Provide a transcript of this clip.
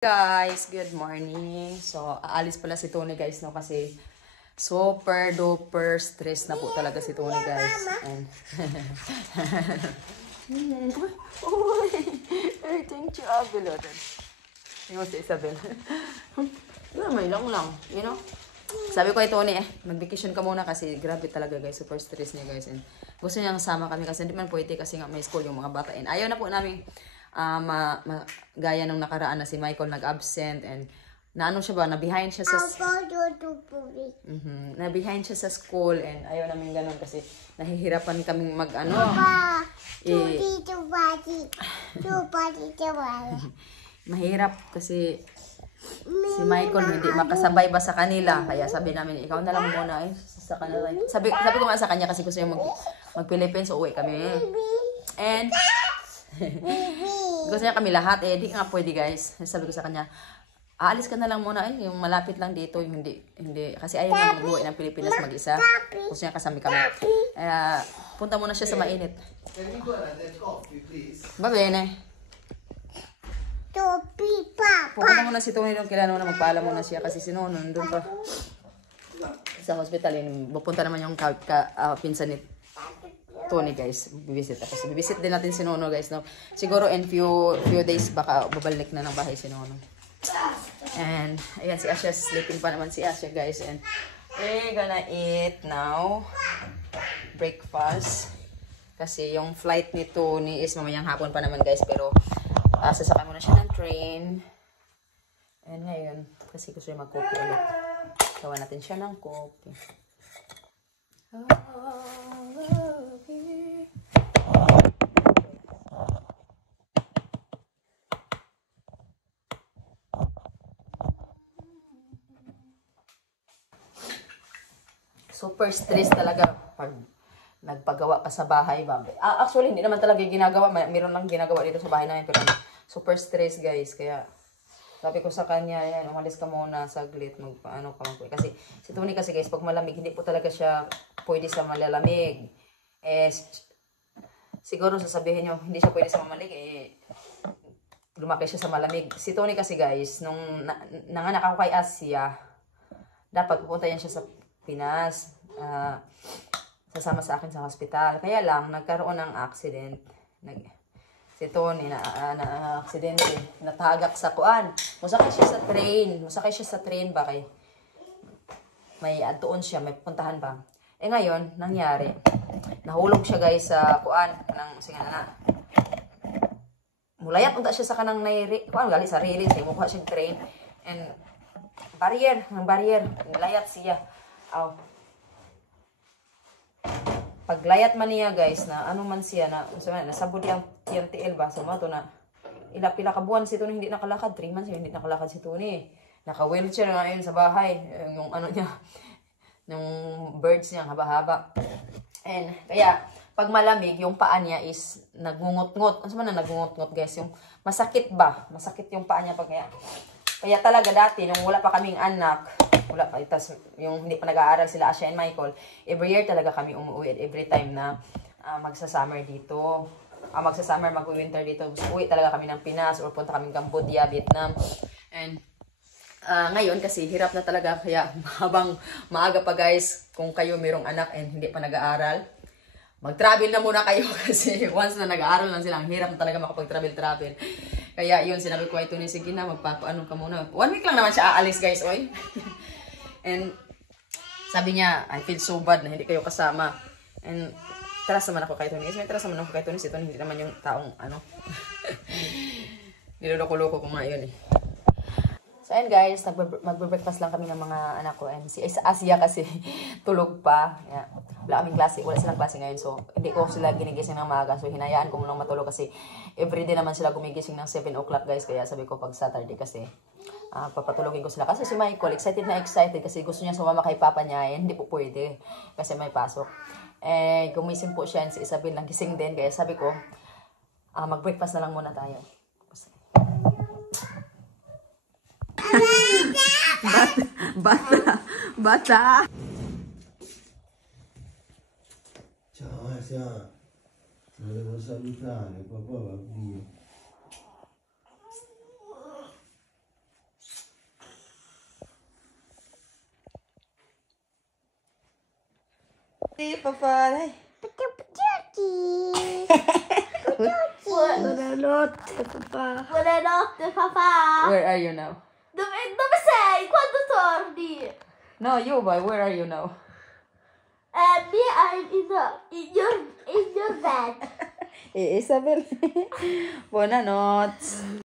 Guys, good morning. So, aalis pala si Tony guys, no? Kasi super duper stress na po talaga si Tony guys. And I think you are beloaded. Yung si Isabel. May lang, you know? Sabi ko kay Tony, mag-vacation ka muna kasi grabe talaga guys, super stress niya guys. And gusto niya sama kami kasi hindi man pwede kasi nga may school yung mga bata. And ayaw na po namin gaya nung nakaraan na si Michael nag-absent and naano siya ba, na-behind siya sa na-behind siya sa school and ayaw namin ganun kasi nahihirapan kaming mahirap kasi si Michael hindi makasabay ba sa kanila kaya sabi namin ikaw na lang muna sa kanila. Sabi ko nga sa kanya kasi gusto niya mag-Philippines, uwi kami. And gusto niya kami lahat di nga pwede guys. Sabi ko sa kanya, aalis ka na lang muna yung malapit lang dito, yung hindi kasi ayaw niya mag-uwi ng Pilipinas mag-isa. Gusto niya kasama kami. Punta muna siya sa mainit. Babene. Pupunta muna si Tony doon, kailangan na magpaalam muna siya kasi si Nono doon pa sa hospital. Pupunta naman yung pinsan ni Tony guys, bibisit. Tapos bibisit din natin si Nono guys, no? Siguro in few days baka babalik na ng bahay si Nono. And ayan si Asya, sleeping pa naman si Asya guys. And we're gonna eat now breakfast kasi yung flight ni Tony is mamayang hapon pa naman guys, pero sasakay muna siya ng train. And ngayon kasi gusto niya mag-coffee ulit, gawa natin siya ng coffee. Super stress talaga pag nagpagawa ka sa bahay ba. Actually hindi naman talaga ginagawa, meron lang ginagawa dito sa bahay namin pero super stress guys. Kaya sabi ko sa kanya, yan, umalis ka muna saglit, magpaano ka mag kasi si Tony kasi guys, pag malamig, hindi po talaga siya pwede sa malalamig. Siguro sasabihin nyo, hindi siya pwede sa mamalig, lumaki siya sa malamig. Si Tony kasi guys, nung nanganak ako kay Asia, dapat pupunta yan siya sa Pinas, sasama sa akin sa hospital. Kaya lang, nagkaroon ng accident. Si Tony na aksidente, natagak sa kuan. Musakay siya sa train ba kay may doon siya, may puntahan ba. Ngayon, nangyari, nahulog siya guys sa kuan ng singana. Mulayat unta siya sa kanang kuan gali sa railing, say mukha siyang train and barrier, layat siya. Paglayat man niya guys na ano man siya na nasabod yung TL ba sa moto na pila ka buwan si Tony hindi nakalakad, 3 months hindi nakalakad si Tony. Naka-wheelchair nga yun sa bahay, yung ano niya, yung birds niya haba-haba. And kaya pag malamig yung paa niya is nagungot-ngot. Ano man na nagungot-ngot guys, yung masakit yung paa niya pag kaya talaga dati nung wala pa kaming anak, wala pa, tas yung hindi pa nag-aaral sila Asya and Michael, every year talaga kami umuwi every time na magsa-summer dito. Magsa-summer, mag-winter dito. Uwi talaga kami ng Pinas or punta kami Cambodia, Vietnam. And ngayon kasi hirap na talaga kaya habang maaga pa guys, kung kayo mayroong anak and hindi pa nag-aaral, mag-travel na muna kayo kasi once na nag-aaral lang sila, ang hirap na talaga makapag-travel. Kaya yun, sinabi ko ay Tony, sige na, magpapaano ka muna. 1 week lang naman siya aalis guys, oy. And sabi niya, I feel so bad na hindi kayo kasama. And taras naman ako kay Tony. Kasi taras naman ako kay Tony. Si Tony hindi naman yung taong niloloko-loko ko nga yun So ayun guys, magbe-breakfast lang kami ng mga anak ko. And si Asia kasi tulog pa. Yeah. Wala kaming klase, wala silang klase ngayon. So hindi ko sila ginigising ng maaga. So hinayaan ko munang matulog kasi everyday naman sila gumigising ng 7 o'clock guys. Kaya sabi ko pag Saturday kasi papatulogin ko sila. Kasi si Michael excited kasi gusto niya sumama kay papa niya. Hindi po pwede kasi may pasok. Gumising po siya si Isabel lang gising din. Kaya sabi ko, mag-breakfast na lang muna tayo. Bata. Ciao Asia, volevo salutare, papà va via. Papa. Ay. Buonanotte, papà. Buonanotte, papà. Where are you now? Dove sei? Quando torni? No, you boy, where are you now? Me, I'm in your bed. Isabel. Buonanotte.